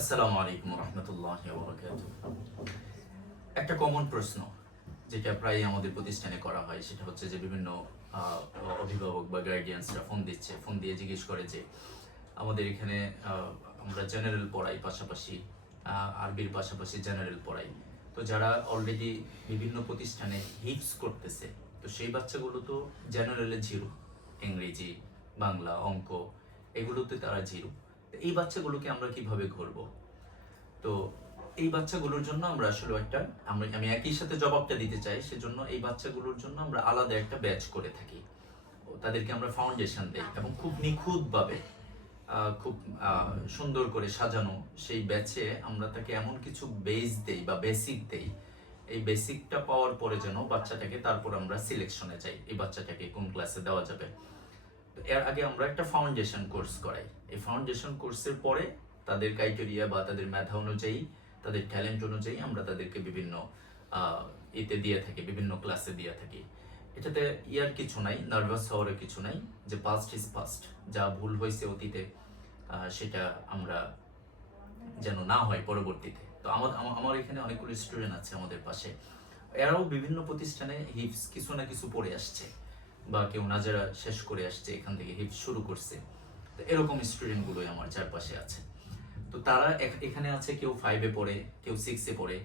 আসসালামু আলাইকুম রহমতুল্লাহি ওয়া বারাকাতুহু। একটা কমন প্রশ্ন যেটা প্রায় আমাদের প্রতিষ্ঠানে করা হয় সেটা হচ্ছে যে বিভিন্ন আহ, অভিভাবক বা গার্ডিয়ানসরা ফোন দিয়ে জিজ্ঞেস করে যে আমাদের এখানে আমরা জেনারেল পড়াই, পাশাপাশি আরবির পাশাপাশি জেনারেল পড়াই। তো যারা অলরেডি বিভিন্ন প্রতিষ্ঠানে হিপস করতেছে, তো সেই বাচ্চাগুলো তো জেনারেলে জিরো, ইংরেজি, বাংলা, অঙ্ক এগুলোতে তারা জিরো। এই বাচ্চাগুলোকে আমরা কিভাবে ঘুরবো? তো এই বাচ্চাগুলোর জন্য আমরা আসলে আমি একই সাথে জবাবটা দিতে চাই, সেজন্য এই বাচ্চাগুলোর জন্য আমরা আলাদা একটা ব্যাচ করে থাকি। তাদেরকে আমরা ফাউন্ডেশন দেই এবং খুব নিখুঁতভাবে খুব সুন্দর করে সাজানো সেই ব্যাচে আমরা তাকে এমন কিছু বেস দেই বা বেসিক দেই, এই বেসিকটা পাওয়ার পরে যেন বাচ্চাটাকে তারপর আমরা সিলেকশনে যাই এই বাচ্চাটাকে কোন ক্লাসে দেওয়া যাবে। তো এর আগে আমরা একটা ফাউন্ডেশন কোর্স করাই। এই ফাউন্ডেশন কোর্সের পরে তাদের ক্রাইটেরিয়া বা তাদের মেধা অনুযায়ী, তাদের ট্যালেন্ট অনুযায়ী আমরা তাদেরকে বিভিন্ন এতে দিয়ে থাকি, বিভিন্ন ক্লাসে দিয়ে থাকি। এটাতে ইয়ার কিছু নাই, নার্ভাস হওয়ার কিছু নাই, যে পাস্ট ইজ পাস্ট, যা ভুল হয়েছে অতীতে সেটা আমরা যেন না হয় পরবর্তীতে। তো আমার আমার এখানে অনেকগুলো স্টুডেন্ট আছে আমাদের পাশে, এরাও বিভিন্ন প্রতিষ্ঠানে হিপস কিছু না কিছু পড়ে আসছে, বা কেউ নাজারা শেষ করে আসছে, এখান থেকে হিপস শুরু করছে। তো এরকম স্টুডেন্টগুলোই আমার চারপাশে আছে। তো তারা এখানে আছে, কেউ 5-এ পড়ে, কেউ 6-এ পড়ে,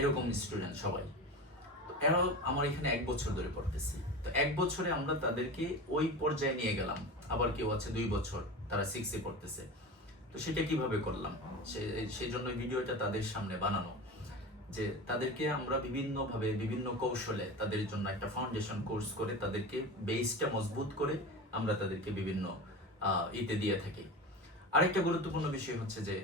এরকম স্টুডেন্ট সবাই। তো এরাও আমার এখানে 1 বছর ধরে পড়তেছে। তো 1 বছরে আমরা তাদেরকে ওই পর্যায়ে নিয়ে গেলাম। আবার কেউ আছে 2 বছর, তারা 6-এ পড়তেছে। তো সেটা কিভাবে করলাম, সেই জন্য ভিডিওটা তাদের সামনে বানানো, যে তাদেরকে আমরা বিভিন্নভাবে বিভিন্ন কৌশলে তাদের জন্য একটা ফাউন্ডেশন কোর্স করে তাদেরকে বেসটা মজবুত করে আমরা তাদেরকে বিভিন্ন ইতে দিয়ে থাকি। আরেকটা গুরুত্বপূর্ণ বিষয় হচ্ছে যে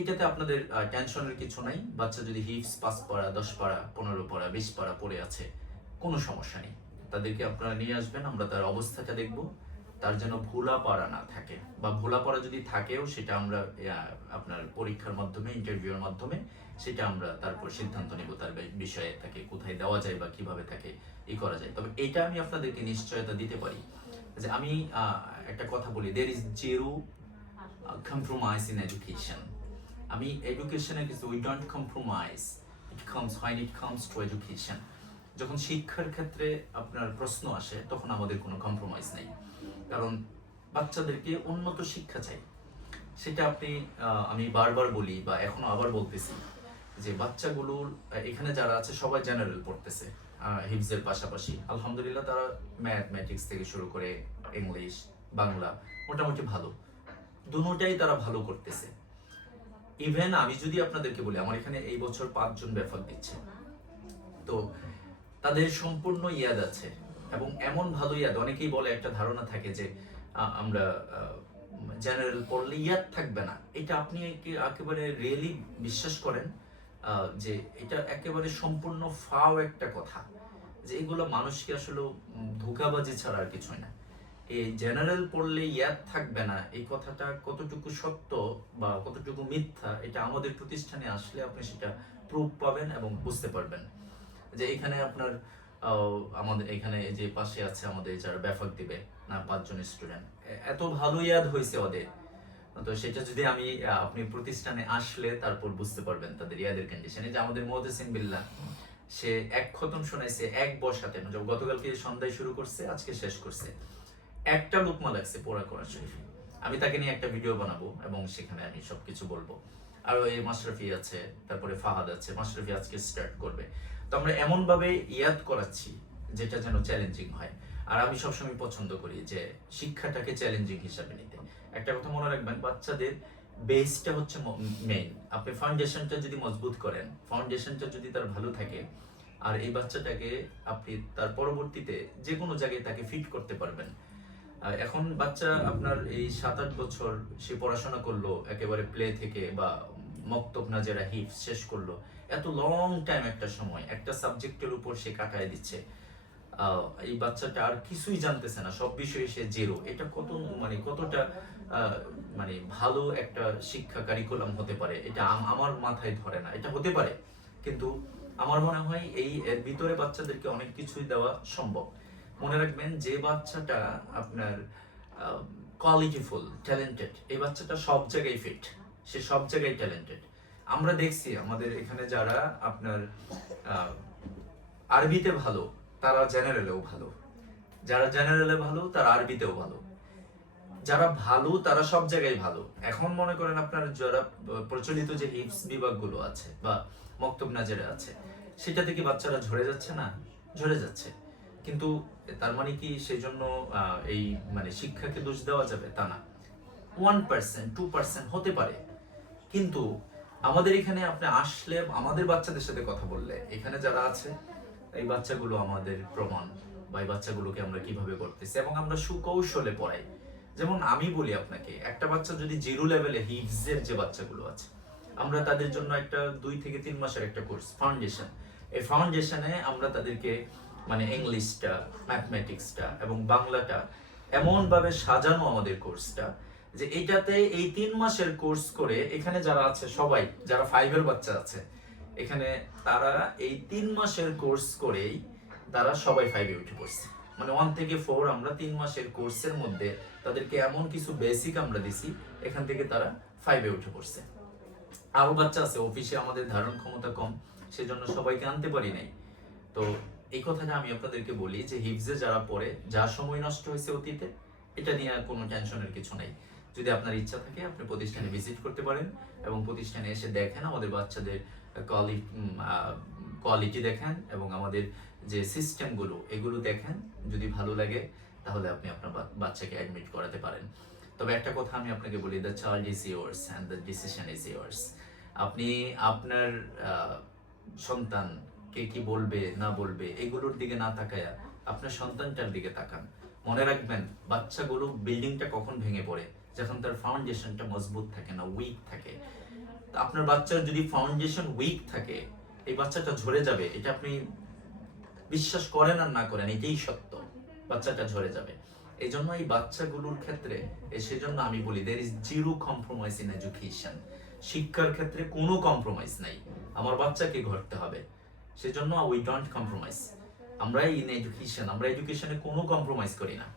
এটাতে আপনাদের টেনশনের কিছু নাই। বাচ্চা যদি হিপস 5 পারা, 10 পারা, 15 পারা, 20 পারা পড়ে আছে, কোনো সমস্যা নেই। তাদেরকে আপনারা নিয়ে আসবেন, আমরা তার অবস্থাটা দেখব, তার যেন ভোলা পারা না থাকে, বা ভোলা পারা যদি থাকেও সেটা আমরা আপনার পরীক্ষার মাধ্যমে, ইন্টারভিউর মাধ্যমে সেটা আমরা তারপর সিদ্ধান্ত নেব তার বিষয়ে, তাকে কোথায় দেওয়া যায় বা কিভাবে তাকে করা যায়। তবে এটা আমি আপনাদেরকে নিশ্চয়তা দিতে পারি যে আমি একটা কথা বলি, there is zero compromise in education. আমি এডুকেশনে কিছু, we don't compromise when it comes to education. যখন শিক্ষার ক্ষেত্রে আপনার প্রশ্ন আসে তখন আমাদের কোনো কম্প্রোমাইজ নেই, কারণ বাচ্চাদেরকে উন্নত শিক্ষা চাই। সেটা আমি বারবার বলি বা এখনো আবার বলতেছি যে বাচ্চাগুলোর এখানে যারা আছে সবাই জেনারেল পড়তেছে, হিফজের পাশাপাশি আলহামদুলিল্লাহ তারা ম্যাথমেটিক্স থেকে শুরু করে ইংলিশ, বাংলা মোটামুটি ভালো, দুটোটাই তারা ভালো করতেছে। ইভেন আমি যদি আপনাদেরকে বলি, আমার এখানে এই বছর 5 জন ব্যাফক দিচ্ছে। তো তাদের সম্পূর্ণ ইয়াদ আছে, এবং এমন ভালো ইয়াদ, অনেকেই বলে একটা ধারণা থাকে যে আমরা জেনারেল পড়লে ইয়াদ থাকবে না। এটা আপনি একেবারে রিয়েলি বিশ্বাস করেন যে এটা একেবারে সম্পূর্ণ ফাও একটা কথা, যে এগুলো মানুষকে আসলে ধোঁকাবাজি ছাড়া আর কিছুই না। এই জেনারেল পড়লে ইয়াদ থাকবে না, এই কথাটা কতটুকু সত্য বা কতটুকু মিথ্যা, এটা আমাদের প্রতিষ্ঠানে আসলে আপনি সেটা প্রুফ পাবেন এবং বুঝতে পারবেন। যে এখানে আপনার আমাদের এখানে যে পাশে আছে আমাদের যারা ব্যাফক দিবে না, 5 জন স্টুডেন্ট, এত ভালো ইয়াদ হয়েছে ওদের। তো সেটা যদি আপনি প্রতিষ্ঠানে আসলে তারপর বুঝতে পারবেন তাদের ইয়াদের কন্ডিশনে। যে আমাদের মুহাদ্দিসিন বিল্লাহ, সে 1 খতম শোনাইছে 1 বসাতে, গতকালকে সন্ধ্যায় শুরু করছে, আজকে শেষ করছে। একটা লুকমা লাগছে পোড়া কোরআন শরীফ। আমি তাকে নিয়ে একটা ভিডিও বানাবো এবং সেখানে আমি সবকিছু বলবো। আর ওই মাশরাফি আছে, তারপরে ফাহাদ আছে, মাশরাফি আজকে স্টার্ট করবে। তো আমরা এমন ভাবে ইয়াদ করাচ্ছি যেটা যেন চ্যালেঞ্জিং হয়। আর আমি সবসময় পছন্দ করি যে শিক্ষাটাকে চ্যালেঞ্জিং হিসাবে নিতে। একটা কথা মনে রাখবেন, বাচ্চাদের বেসটা হচ্ছে মেইন। আপনি ফাউন্ডেশনটা যদি মজবুত করেন, ফাউন্ডেশনটা যদি তার ভালো থাকে, আর এই বাচ্চাটাকে আপনি তার পরবর্তীতে যে কোনো জায়গায় তাকে ফিট করতে পারবেন। এখন বাচ্চা আপনার এই 7-8 বছর সে পড়াশোনা করলো, একেবারে প্লে থেকে বা মক্তব নাজেরা হিফজ শেষ করলো, এত লং টাইম একটা সময় একটা সাবজেক্টের উপর সে কাটায় দিচ্ছে। এই বাচ্চাটা আর কিছুই জানতেছে না, সব বিষয়ে সে জিরো। এটা কতটা মানে ভালো একটা শিক্ষা কারিকুলাম হতে পারে, এটা আমার মাথায় ধরে না। এটা হতে পারে, কিন্তু আমার মনে হয় এর ভিতরে বাচ্চাদেরকে অনেক কিছুই দেওয়া সম্ভব। মনে রাখবেন, যে বাচ্চাটা আপনার কোয়ালিটিফুল, ট্যালেন্টেড, এই বাচ্চাটা সব জায়গায় ফিট। সে সব জায়গায় ট্যালেন্টেড। আমরা দেখছি আমাদের এখানে যারা আপনার আরবিতে ভালো তারা জেনারেলেও ভালো, যারা জেনারেলে ভালো তারা আরবিতেও ভালো, যারা ভালো তারা সব জায়গায় ভালো। এখন মনে করেন আপনার যারা প্রচলিত যে হিপস বিভাগগুলো আছে বা মক্তব নাজেরে আছে, সেটা থেকে বাচ্চারা ঝরে যাচ্ছে না? ঝরে যাচ্ছে। কিন্তু তার মানে কি সেই জন্য এই মানে শিক্ষাকে দোষ দেওয়া যাবে? তা না। 1% 2% হতে পারে, কিন্তু আমাদের এখানে আপনি আসলে আমাদের বাচ্চাদের সাথে কথা বললে এখানে যারা আছে এই বাচ্চাগুলো আমাদের প্রমাণ, বা এই বাচ্চাগুলোকে আমরা কিভাবে করতেছি এবং আমরা সুকৌশলে পড়াই। যেমন আমি বলি আপনাকে, একটা বাচ্চা যদি জিরো লেভেলে হিফজের যে বাচ্চাগুলো আছে, আমরা তাদের জন্য একটা 2 থেকে 3 মাসের একটা কোর্স ফাউন্ডেশন, এই ফাউন্ডেশনে আমরা তাদেরকে মানে ইংলিশটা, ম্যাথমেটিক্সটা এবং বাংলাটা এমনভাবে সাজানো আমাদের কোর্সটা, যে এইটাতে এই 3 মাসের কোর্স করে এখানে যারা আছে সবাই, যারা 5-এর বাচ্চা আছে এখানে, তারা এই 3 মাসের কোর্স করেই তারা সবাই 5-এ উঠে পড়ছে। মানে 1 থেকে 4 আমরা 3 মাসের কোর্সের মধ্যে তাদেরকে এমন কিছু বেসিক আমরা দিছি, এখান থেকে তারা 5-এ উঠে পড়ছে। আরো বাচ্চা আছে, অফিসে আমাদের ধারণ ক্ষমতা কম, সেজন্য সবাইকে আনতে পারি নাই। তো এই কথাটা আমি আপনাদেরকে বলি যে হিফজে যারা পড়ে, যা সময় নষ্ট হয়েছে অতীতে, এটা নিয়ে আর কোনো টেনশনের কিছু নাই। যদি আপনার ইচ্ছা থাকে আপনি প্রতিষ্ঠানে ভিজিট করতে পারেন এবং প্রতিষ্ঠানে এসে দেখেন আমাদের বাচ্চাদের কোয়ালিটি দেখেন এবং আমাদের যে সিস্টেমগুলো এগুলো দেখেন। যদি ভালো লাগে তাহলে আপনি আপনার বাচ্চাকে অ্যাডমিট করাতে পারেন। তবে একটা কথা আমি আপনাকে বলি, the child is yours and the decision is yours. আপনি আপনার সন্তান কে কি বলবে না বলবে এগুলোর দিকে না তাকায়া আপনার সন্তানটার দিকে তাকান। মনে রাখবেন, বাচ্চাগুলো বিল্ডিংটা কখন ভেঙে পড়ে? যখন তার ফাউন্ডেশনটা মজবুত থাকে না, উইক থাকে। আপনার বাচ্চার যদি ফাউন্ডেশন উইক থাকে, এই বাচ্চাটা ঝরে যাবে। এটা আপনি বিশ্বাস করেন আর না করেন, এটাই সত্য, বাচ্চাটা ঝরে যাবে। এই জন্য এই বাচ্চাগুলোর ক্ষেত্রে সেজন্য আমি বলি there is zero compromise in education. শিক্ষার ক্ষেত্রে কোনো কম্প্রোমাইজ নাই, আমার বাচ্চাকে গড়তে হবে। সেজন্য উই ডোন্ট কম্প্রোমাইজ। আমরা ইন এডুকেশন, আমরা এডুকেশনে কোনো কম্প্রোমাইজ করি না।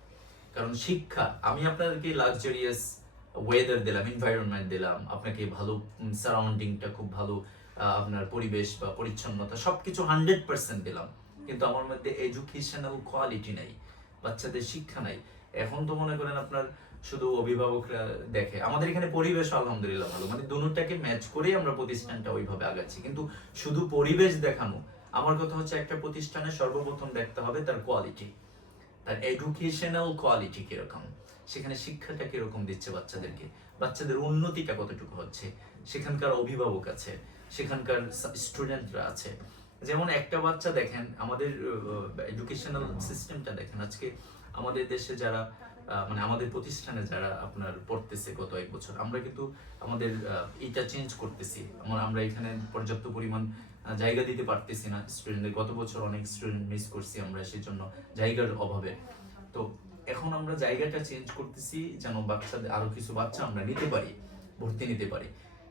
কারণ শিক্ষা, আমি আপনাদেরকে লাক্সারিয়াস ওয়েদার দিলাম, এনভায়রনমেন্ট দিলাম, আপনাকে ভালো সারাউন্ডিংটা, খুব ভালো আপনার পরিবেশ বা পরিচ্ছন্নতা সবকিছু 100% দিলাম, কিন্তু আমার মধ্যে এডুকেশনাল কোয়ালিটি নাই, বাচ্চাদের শিক্ষা নাই। এখন তো মনে করেন আপনার শুধু অভিভাবকরা দেখে, আমাদের এখানে পরিবেশ আলহামদুলিল্লাহ ভালো, মানে দুটোটাকে ম্যাচ করেই আমরা প্রতিষ্ঠানটা ওইভাবে আগাচ্ছি। কিন্তু শুধু পরিবেশ দেখানো, আমার কথা হচ্ছে একটা প্রতিষ্ঠানে সর্বপ্রথম দেখতে হবে তার কোয়ালিটি, তার এডুকেশনাল কোয়ালিটি কিরকম, সেখানে শিক্ষাটা কিরকম দিচ্ছে বাচ্চাদেরকে, বাচ্চাদের উন্নতিটা কতটুকু হচ্ছে, সেখানকার অভিভাবক আছে, সেখানকার স্টুডেন্টরা আছে। যেমন একটা বাচ্চা দেখেন, আমাদের এডুকেশনাল সিস্টেমটা দেখেন, আজকে আমাদের দেশে যারা মানে আমাদের প্রতিষ্ঠানে যারা আপনার পড়তেছে গত 1 বছর, আমরা কিন্তু আমাদের এটা চেঞ্জ করতেছি। আমরা এখানে পর্যাপ্ত পরিমাণ জায়গা দিতে পারতেছি না স্টুডেন্টদের। গত বছর অনেক স্টুডেন্ট মিস করছি আমরা, সেই জন্য জায়গার অভাবে। তো এখন আমরা জায়গাটা চেঞ্জ করতেছি যেন বাচ্চাদের আরো কিছু বাচ্চা আমরা নিতে পারি, ভর্তি নিতে পারি,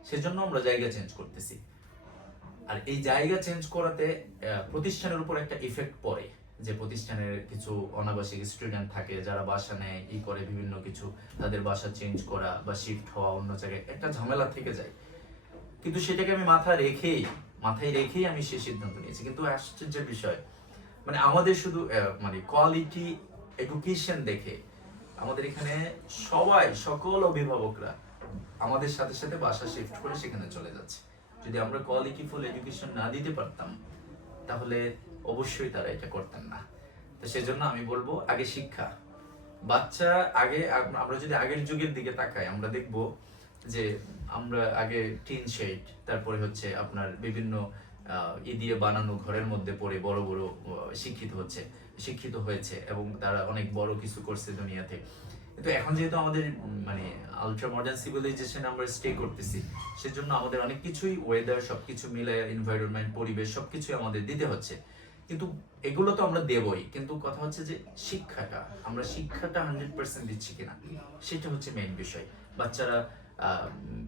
সেজন্য আমরা জায়গা চেঞ্জ করতেছি। আর এই জায়গা চেঞ্জ করাতে প্রতিষ্ঠানের উপর একটা ইফেক্ট পড়ে, যে প্রতিষ্ঠানের কিছু অনাবাসিক স্টুডেন্ট থাকে যারা বাসা নেয়, করে বিভিন্ন কিছু, তাদের বাসা চেঞ্জ করা বা শিফট হওয়া অন্য জায়গায়, একটা ঝামেলা থেকে যায়। কিন্তু সেটাকে আমি মাথায় রেখেই আমি সেই সিদ্ধান্ত নিয়েছি। কিন্তু আশ্চর্যের বিষয়, মানে আমাদের শুধু মানে কোয়ালিটি এডুকেশন দেখে আমাদের এখানে সবাই, সকল অভিভাবকরা আমাদের সাথে সাথে বাসা শিফট করে সেখানে চলে যাচ্ছে। যদি আমরা কোয়ালিটিফুল এডুকেশন না দিতে পারতাম তাহলে অবশ্যই তারা এটা করতেন না। তো সেজন্য আমি বলবো, আগে শিক্ষা, বাচ্চা আগে। আমরা যদি আগের যুগের দিকে তাকাই, আমরা দেখব যে আমরা আগে টিন শেড, তারপরে হচ্ছে আপনার বিভিন্ন দিয়ে বানানো ঘরের মধ্যে পড়ে বড় বড় শিক্ষিত হয়েছে এবং তারা অনেক বড় কিছু করছে দুনিয়াতে। কিন্তু এখন যেহেতু আমাদের মানে আলট্রা মডার্ন সিভিলাইজেশনে আমরা স্টে করতেছি, সেজন্য আমাদের অনেক কিছুই ওয়েদার সবকিছু মিলে, এনভায়রনমেন্ট, পরিবেশ সবকিছুই আমাদের দিতে হচ্ছে। কিন্তু এগুলো তো আমরা দেবই, কিন্তু কথা হচ্ছে যে আমরা শিক্ষাটা 100% দিচ্ছি কিনা, সেটা হচ্ছে মেইন বিষয়। বাচ্চারা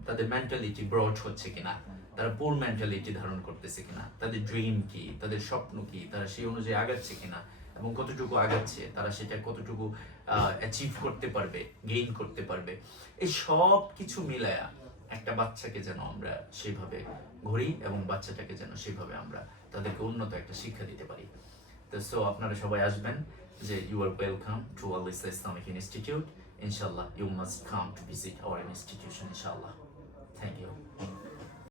তাদের মেন্টালিটি ব্রড হচ্ছে কিনা, তারা পুর মেন্টালিটি ধারণ করতেছে কিনা, তাদের ড্রিম কি, তাদের স্বপ্ন কি, তারা সেই অনুযায়ী আগাচ্ছে কিনা এবং কতটুকু আগাচ্ছে, তারা সেটা কতটুকু অ্যাচিভ করতে পারবে, গেইন করতে পারবে, এই সব কিছু মিলায়া একটা বাচ্চাকে যেন আমরা সেইভাবে গড়ি এবং বাচ্চাটাকে যেন সেইভাবে আমরা তাদেরকে উন্নত একটা শিক্ষা দিতে পারি। তো সো আপনারা সবাই আসবেন, যে you are welcome to Al Islamic Institute. ইনশাল্লাহ you must come to visit our institution ইনশাল্লাহ। Thank you.